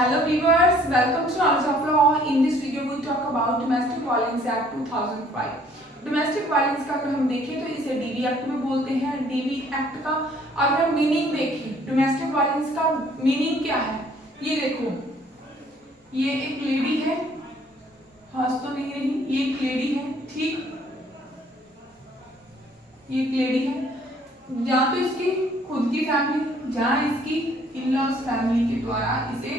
Hello viewers, welcome to Knowledge of Law. In this video we will talk about Domestic Violence Act 2005. Domestic violence का अगर हम देखें तो इसे DV act में बोलते हैं। डीवी एक्ट का अगर हम मीनिंग देखें, डोमेस्टिक वायलेंस का मीनिंग क्या है, ये देखो, ये एक लेडी है, हंस तो नहीं रही, ये एक लेडी है, ठीक, ये एक लेडी है, जहाँ तो इसकी खुद की फैमिली, जहाँ इसकी इन-लॉज फैमिली के द्वारा इसे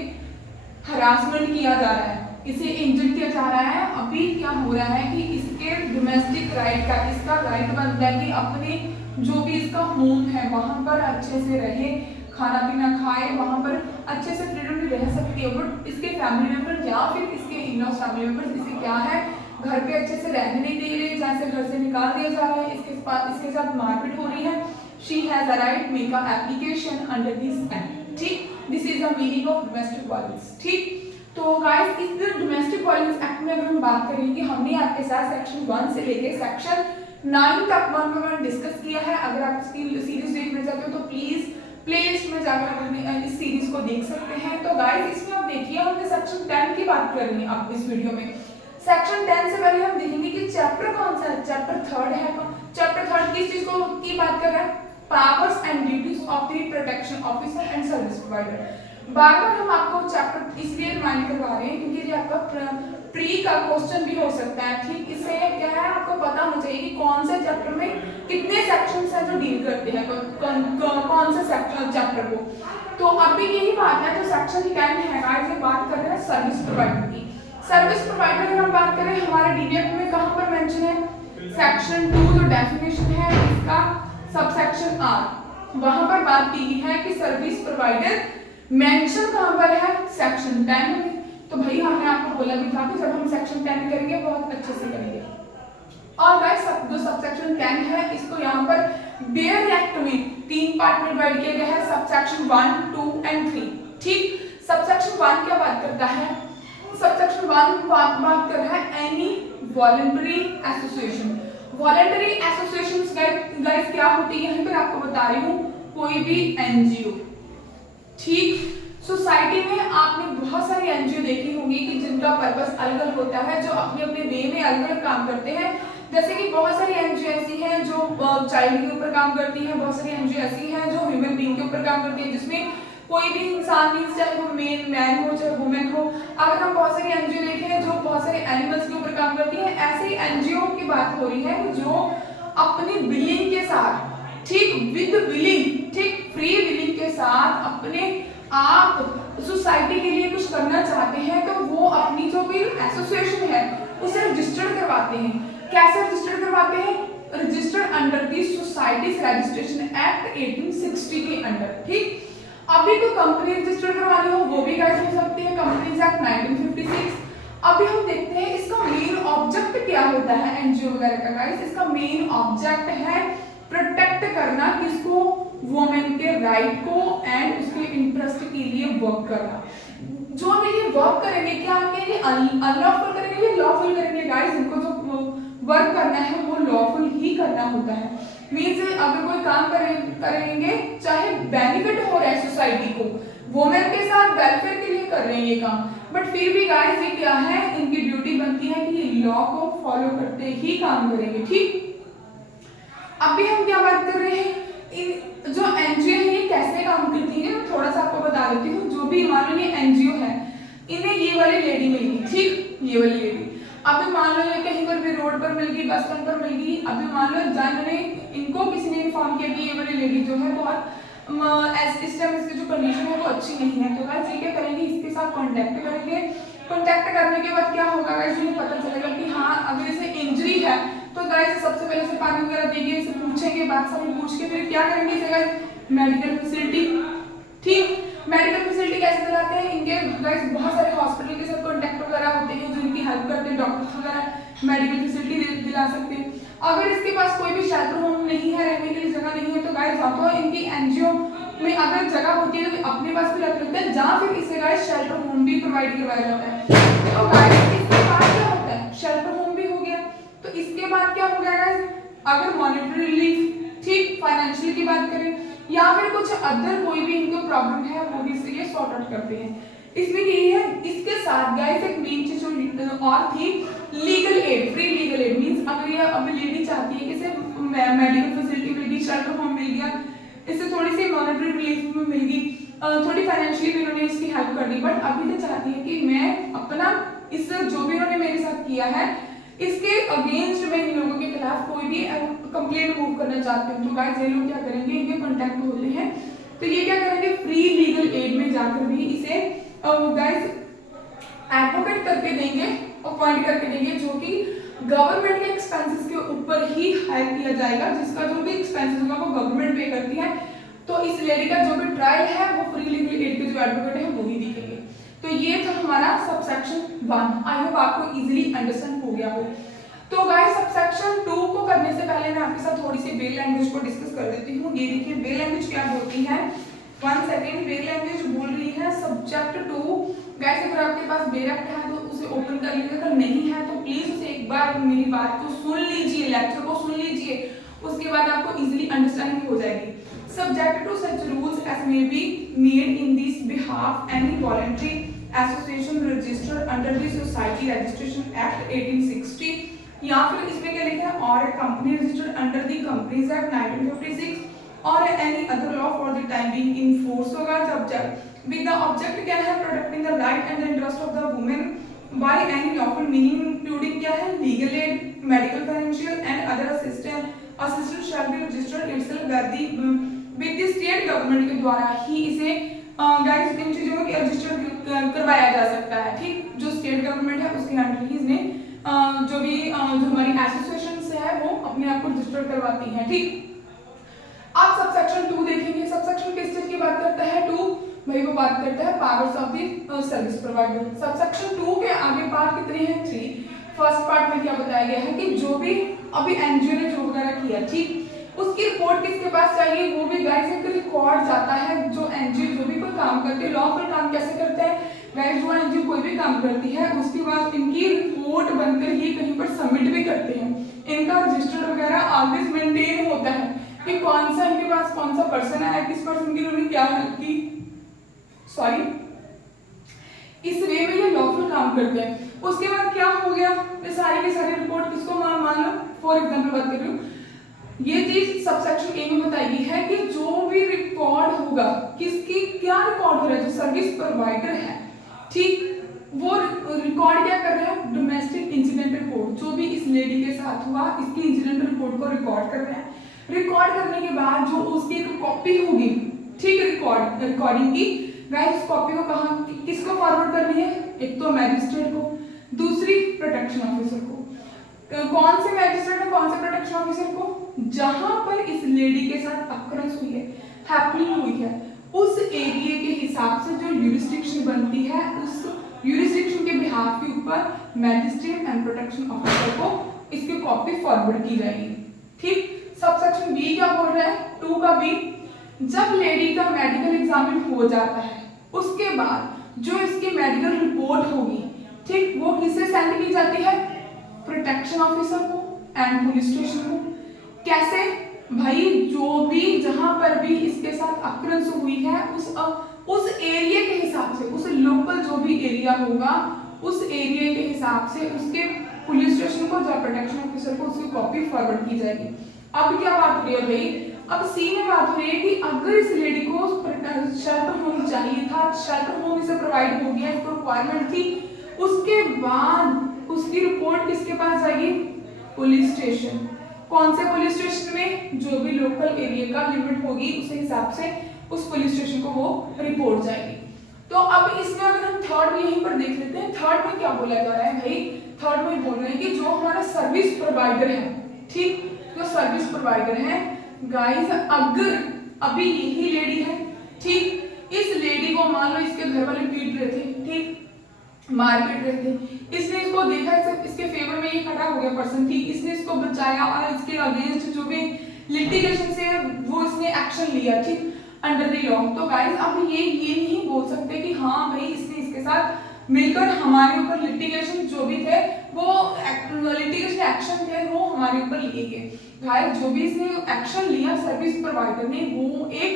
हरासमेंट किया जा रहा है, इसे इंजर्ड किया जा रहा है। अभी क्या हो रहा है कि इसके डोमेस्टिक राइट का, इसका राइट बनता है कि अपने जो भी इसका होम है वहां पर अच्छे से रहे, खाना पीना खाए, वहां पर अच्छे से फ्रीडम रह सकती है। बट इसके फैमिली मेंबर या फिर इसके इन-लॉज फैमिली मेंबर इसे क्या है, घर पे अच्छे से रहने नहीं दे रहे, जहाँ से घर से निकाल दिया जा रहा है, इसके साथ मारपीट हो रही है। She has a right to make an application under this act. ठीक, this is the meaning of domestic violence. ठीक, तो गाइस इस डोमेस्टिक वायलेंस एक्ट में अगर हम बात करेंगे, हमने आपके साथ सेक्शन 1 से लेके सेक्शन 9 तक वन डिस्कस किया है। अगर आप इसकी सीरीज देखना चाहते हो तो प्लीज प्लेलिस्ट में जाकर अपने इस सीरीज को देख सकते हैं। तो गाइस इसमें आप देखिए, हमने सेक्शन 10 की बात करनी है अब इस वीडियो में। सेक्शन 10 से पहले हम देखेंगे कि चैप्टर कौन सा है, चैप्टर 3 है। चैप्टर 3 किस चीज को की बात कर रहा है, powers and duties of the protection officer and service provider. बार बार हम आपको चैप्टर इसलिए रिमाइंड करवा रहे हैं क्योंकि ये आपका प्री का क्वेश्चन भी हो सकता है। ठीक, इससे क्या है, आपको पता होना चाहिए कि कौन से चैप्टर में कितने सेक्शंस हैं जो डील करते हैं कौन से सेक्शन चैप्टर को। तो अभी यही बात है, तो सेक्शन 10 है गाइस, ये बात कर रहे हैं सर्विस प्रोवाइडर की। सर्विस प्रोवाइडर अगर हम बात करें, हमारे डीडीएफ में कहां पर मेंशन है, सेक्शन 2 जो डेफिनेशन है इसका सबसेक्शन आर, वहां पर बात की गई है कि सर्विस प्रोवाइडर मेंशन कहां पर है, सेक्शन 10 में। तो भाई हमने आपको बोला भी था कि जब हम सेक्शन 10 करेंगे बहुत अच्छे से करेंगे। और गाइस जो सबसेक्शन 10 है इसको यहाँ पर बेयर एक्ट में 3 पार्ट में डिवाइड किया गया है, सबसेक्शन 1, 2 एंड 3। ठीक, सबसेक्शन 1 क्या बात करता है, सबसेक्शन 1 बात कर रहा है any voluntary association. Voluntary associations guys क्या होती है, यहीं पर आपको बता रही हूँ, कोई भी एनजीओ। ठीक, सोसाइटी में आपने बहुत सारी एनजीओ देखी होंगी कि जिनका पर्पस अलग अलग होता है, जो अपने अपने वे में अलग अलग काम करते हैं। जैसे कि बहुत सारी एनजीओ ऐसी हैं जो चाइल्ड के ऊपर काम करती हैं, बहुत सारी एनजीओ ऐसी हैं जो ह्यूमन बीइंग के ऊपर काम करती है, जिसमें कोई भी इंसान नहीं, चाहे वो मैन हो चाहे वुमेन हो। अगर हम बहुत सारी एनजीओ देखें जो बहुत सारे एनिमल्स के ऊपर काम करती हैं, ऐसी एनजीओ की बात हो रही है जो अपनी विलिंग के साथ, ठीक, विद विलिंग, ठीक, फ्री विलिंग के साथ अपने आप सोसाइटी के लिए कुछ करना चाहते हैं, तो वो अपनी जो भी एसोसिएशन है उसे रजिस्टर्ड करवाते हैं। कैसे रजिस्टर्ड करवाते हैं, registered under the societies registration act 1860 के अंडर। ठीक, अभी कोई कंपनी रजिस्टर करवानी हो वो भी गाइस हो सकती है, कंपनीज एक्ट 1956। अभी हम देखते हैं इसका मेन ऑब्जेक्ट क्या होता है एनजीओ वगैरह का। गाइस इसका मेन ऑब्जेक्ट है प्रोटेक्ट करना, किसको, वुमेन के राइट को एंड उसके इंटरेस्ट के लिए वर्क करना। जो भी ये वर्क करेंगे, क्या ये अनलॉफुल करेंगे या लॉफुल करेंगे गाइस, इनको जो वर्क करना है वो लॉफुल ही करना होता है। मींस अगर कोई काम करेंगे चाहे बेनिफिट हो रहा है सोसाइटी को, वुमेन के साथ वेलफेयर के लिए कर रहे हैं ये काम, बट फिर भी गाइस ये क्या है, इनकी ड्यूटी बनती है कि ये लॉ को फॉलो करते ही काम करेंगे। ठीक, अभी हम क्या बात कर रहे हैं, इन जो एनजीओ है ये कैसे काम करती है, थोड़ा सा आपको बता देती हूँ। जो भी मान लो ये एनजीओ है, इन्हें ये वाली लेडी मिल गई, ठीक, ये वाली लेडी, अभी मान लो ये कहीं पर भी रोड पर मिल गई, बस स्टैंड पर मिल गई, अभी मान लो इन्होंने इनको किसी ने इन्फॉर्म किया कि ये वाली लेडी जो है बहुत इस टाइम इसकी जो कंडीशन है वो अच्छी नहीं है, तो गाइस ये क्या करेंगे, इसके साथ कांटेक्ट करेंगे। कांटेक्ट करने के बाद क्या होगा गाइस, इन्हें पता चलेगा कि हाँ अगर इसे इंजरी है तो गाइस सबसे पहले से पानी वगैरह देंगे, इसे पूछेंगे, बात सारी पूछ के फिर क्या करेंगे इसे गाइस, मेडिकल फैसिलिटी। ठीक, मेडिकल फैसिलिटी कैसे दिलाते हैं, इनके गाइस बहुत सारे हॉस्पिटल के साथ कांटेक्ट वगैरह होते हैं जो इनकी हेल्प करते हैं, डॉक्टर्स वगैरह मेडिकल फैसिलिटी दिला सकते हैं। अगर इसके पास कोई भी शेल्टर होम नहीं है, रहने के लिए जगह नहीं है, तो गाइस या तो इनकी एनजीओ में अगर जगह होती है तो अपने पास भी रख लेते हैं, जहाँ फिर इसे गाइस शेल्टर होम भी प्रोवाइड करवाया जाता है। तो गाइस इसके बाद क्या होता है, शेल्टर होम भी हो गया, तो इसके बाद क्या हो गया गाइस, अगर मॉनेटरी रिलीफ, ठीक, फाइनेंशियल की बात करें या फिर कुछ अदर कोई भी इनको प्रॉब्लम है वो भी ये सॉर्ट आउट करते हैं। इसमें यही है। इसके साथ गाइस एक मेन चीज और थी, legal aid, free legal aid means अगर ये अब लेडी चाहती है कि इसे मेडिकल फैसिलिटी मिल गई, शेल्टर होम मिल गया, इससे थोड़ी सी मॉनेटरी रिलीफ में मिल गई, थोड़ी फाइनेंशियली भी उन्होंने इसकी हेल्प कर दी, बट अभी तो चाहती है कि मैं अपना इस जो भी उन्होंने मेरे साथ किया है इसके अगेंस्ट में इन लोगों के खिलाफ कोई भी कंप्लेंट मूव करना चाहते हैं। तो गाइस ये लोग क्या करेंगे, इनके कॉन्टेक्ट होते हैं तो ये क्या करेंगे, फ्री लीगल एड में जाकर भी इसे गाइस एडवोकेट करके देंगे, अपॉइंट करके देंगे, जो कि गवर्नमेंट के एक्सपेंसेस के ऊपर ही हायर किया जाएगा, जिसका जो भी एक्सपेंसेस होगा वो गवर्नमेंट पे करती है। तो इस लेडी का जो भी ट्रायल है वो फ्री लीगल एड के जो एडवोकेट है वो ही दिखेंगे। तो ये था हमारा सबसेक्शन 1। आई होप आपको इजीली अंडरस्टैंड हो गया हो। तो गाइस सबसेक्शन 2 को करने से पहले मैं आपके साथ थोड़ी सी बेल लैंग्वेज को डिस्कस कर देती हूँ। ये देखिए बेल लैंग्वेज क्या होती है। 1 सेकेंड। बेल लैंग्वेज बोल रही है सब्जेक्ट 2। गाइस अगर आपके पास बेरक्ट है तो उसे ओपन कर लीजिए, अगर नहीं है तो प्लीज उसे एक बार मेरी बात को सुन लीजिए, लेक्चर को सुन लीजिए, उसके बाद आपको इजीली अंडरस्टैंडिंग हो जाएगी। Subject to such rules as may be made in this behalf any voluntary association registered under the Society Registration Act 1860 या फिर इसमें क्या लिखा है, और a company registered under the Companies Act 1956 or any other law for the time being in force होगा। subject with the object क्या है, protecting the right and the interest of the women by any lawful meaning including क्या है, legal aid, medical, financial and other assistance shall be registered itself with the state government के द्वारा ही इसे guys in चीजों को register करवाया जा सकता है। ठीक, जो स्टेट गवर्नमेंट है उसके अंडर ही इसने जो भी जो हमारी एसोसिएशंस है वो अपने आप को रजिस्टर करवाती हैं। ठीक, अब सबसेक्शन 2 देखेंगे। सबसेक्शन किस चीज की बात करता है, 2 भाई वो बात करता है powers of the service provider. Subsection 2 के आगे पार्ट कितने हैं, 3। फर्स्ट पार्ट में क्या बताया गया है कि जो भी अभी एनजीओ ने जो वगैरह किया, ठीक, उसकी रिपोर्ट किसके पास चाहिए, वो भी गाइस एक रिकॉर्ड जाता है। जो एनजीओ जो भी कोई काम करते हैं, लॉफुल काम कैसे करते हैं गाइस, जो एनजीओ कोई भी काम करती है उसके बाद इनकी रिपोर्ट बनकर ये कहीं पर सबमिट भी करते हैं। इनका रजिस्टर वगैरह ऑलवेज मेंटेन होता है कि कौन सा इनके पास कौन सा पर्सन है, किस पर्सन की उन्होंने क्या हेल्प की, सॉरी इस वे में ये लॉफुल काम करते हैं। उसके बाद क्या हो गया, ये सारी की सारी रिपोर्ट किसको मान लो, फॉर एग्जाम्पल बात कर रही हूँ, ये चीज सबसेक्शन ए में बताई गई है कि जो भी रिकॉर्ड होगा, किसकी क्या रिकॉर्ड हो रहा है, जो सर्विस प्रोवाइडर है, ठीक, वो रिकॉर्ड क्या कर रहा है, डोमेस्टिक इंसिडेंट रिपोर्ट, जो भी इस लेडी के साथ हुआ इसकी इंसिडेंट रिपोर्ट को रिकॉर्ड कर रहे हैं। रिकॉर्ड करने के बाद जो उसकी एक कॉपी होगी, ठीक, रिकॉर्डिंग की, गाइस कॉपी को कहां किसको फॉरवर्ड करनी है, एक तो मैजिस्ट्रेट को, दूसरी प्रोटेक्शन ऑफिसर को। कौन से मैजिस्ट्रेट और कौन से प्रोटेक्शन ऑफिसर को, जहां पर इस लेडी के साथ अक्रंस हुई है, हैपनिंग हुई है, उस एरिया के हिसाब से जो यूरिसडिक्शन बनती है, उस यूरिसडिक्शन के बिहाफ के ऊपर मैजिस्ट्रेट एंड प्रोटेक्शन ऑफिसर को इसकी कॉपी फॉरवर्ड की जाएगी। ठीक, सबसेक्शन बी क्या बोल रहा है, 2 का बी, जब लेडी का मेडिकल एग्जामिन हो जाता है उसके बाद जो इसकी मेडिकल रिपोर्ट होगी, ठीक, वो किससे सेंड की जाती है, प्रोटेक्शन ऑफिसर को एंड पुलिस स्टेशन को। कैसे भाई, जो भी जहां पर भी इसके साथ अक्रंस हुई है उस एरिया के हिसाब से, उस लोकल जो भी एरिया होगा उस एरिया के हिसाब से उसके पुलिस स्टेशन को या प्रोटेक्शन ऑफिसर को उसकी कॉपी फॉरवर्ड की जाएगी। अब क्या बात हो रही है भाई, अब सी में बात हो रही है कि अगर इस लेडी को शेल्टर होम चाहिए था, शेल्टर होम इसे प्रोवाइड हो गया, इसको रिक्वायरमेंट थी, उसके बाद उसकी रिपोर्ट किसके पास जाएगी, पुलिस स्टेशन। कौन से पुलिस स्टेशन में, जो भी लोकल एरिया का लिमिट होगी उस हिसाब से उस पुलिस स्टेशन को वो रिपोर्ट जाएगी। तो अब इसमें अगर हम थर्ड में यहीं पर देख लेते हैं, थर्ड में क्या बोला जा रहा है भाई, थर्ड में बोल रहे हैं कि जो हमारा सर्विस प्रोवाइडर है, ठीक, जो सर्विस प्रोवाइडर है गाइस, अगर अभी यही लेडी है, ठीक, इस लेडी को मान लो इसके घर वाले पीट रहे थे, ठीक, मार पीट रहे थे, इसने इसको देखा, इसके फेवर में ये खड़ा हो गया पर्सन, ठीक, इसने इसको बचाया और इसके अगेंस्ट जो भी लिटिगेशन से वो इसने एक्शन लिया, ठीक, अंडर द लॉ। तो गाइस अब ये नहीं बोल सकते कि हाँ भाई इसने इसके साथ मिलकर हमारे ऊपर लिटिगेशन जो भी थे वो लिटिगेशन एक्शन थे वो हमारे ऊपर लिए गए। गाइस जो भी इसने एक्शन लिया सर्विस प्रोवाइडर ने, वो एक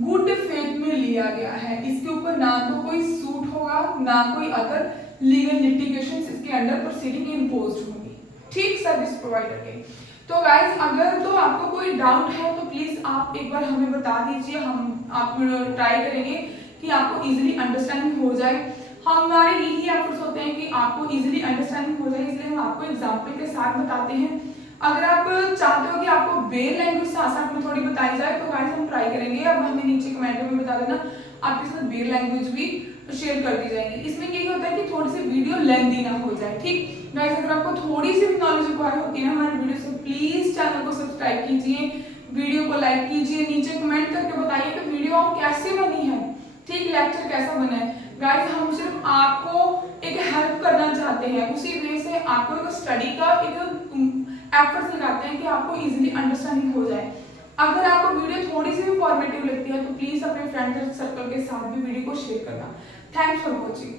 गुड फेथ में लिया। लिया गया है। इसके ऊपर ना तो कोई सूट होगा, ना कोई अदर लीगल लिटिगेशंस इसके अंडर प्रोसीडिंग इम्पोज्ड होंगी, ठीक, सर्विस प्रोवाइडर के। तो गाइज अगर तो आपको कोई डाउट है तो प्लीज आप एक बार हमें बता दीजिए, हम आप ट्राई करेंगे कि आपको इजीली अंडरस्टैंडिंग हो जाए। हमारे यही एफर्ट्स होते हैं कि आपको इजीली अंडरस्टैंडिंग हो जाए, इसलिए हम आपको एग्जाम्पल के साथ बताते हैं। अगर आप चाहते हो कि आपको बेर लैंग्वेज साथ साथ में थोड़ी बताई जाए तो गाइस हम ट्राई करेंगे। अब हमें नीचे कमेंट में बता देना, आपके साथ बेर लैंग्वेज भी शेयर कर दी जाएगी। इसमें यही होता है कि थोड़ी सी वीडियो लेंथी ना हो जाए, ठीक गाइस। अगर आपको थोड़ी सी नॉलेज रिक्वायर होती है ना हमारे वीडियो से, प्लीज चैनल को सब्सक्राइब कीजिए, वीडियो को लाइक कीजिए, नीचे कमेंट करके बताइए कि वीडियो कैसे बनी है, ठीक, लेक्चर कैसा बना है। गाइस हम सिर्फ आपको एक हेल्प करना चाहते हैं, उसी वजह से आपको एक स्टडी का एक एफर्ट्स लगाते हैं कि आपको इजीली अंडरस्टैंडिंग हो जाए। अगर आपको वीडियो थोड़ी सी भी फॉर्मेटिव लगती है तो प्लीज अपने फ्रेंड सर्कल के साथ भी वीडियो को शेयर करना। Thanks for watching.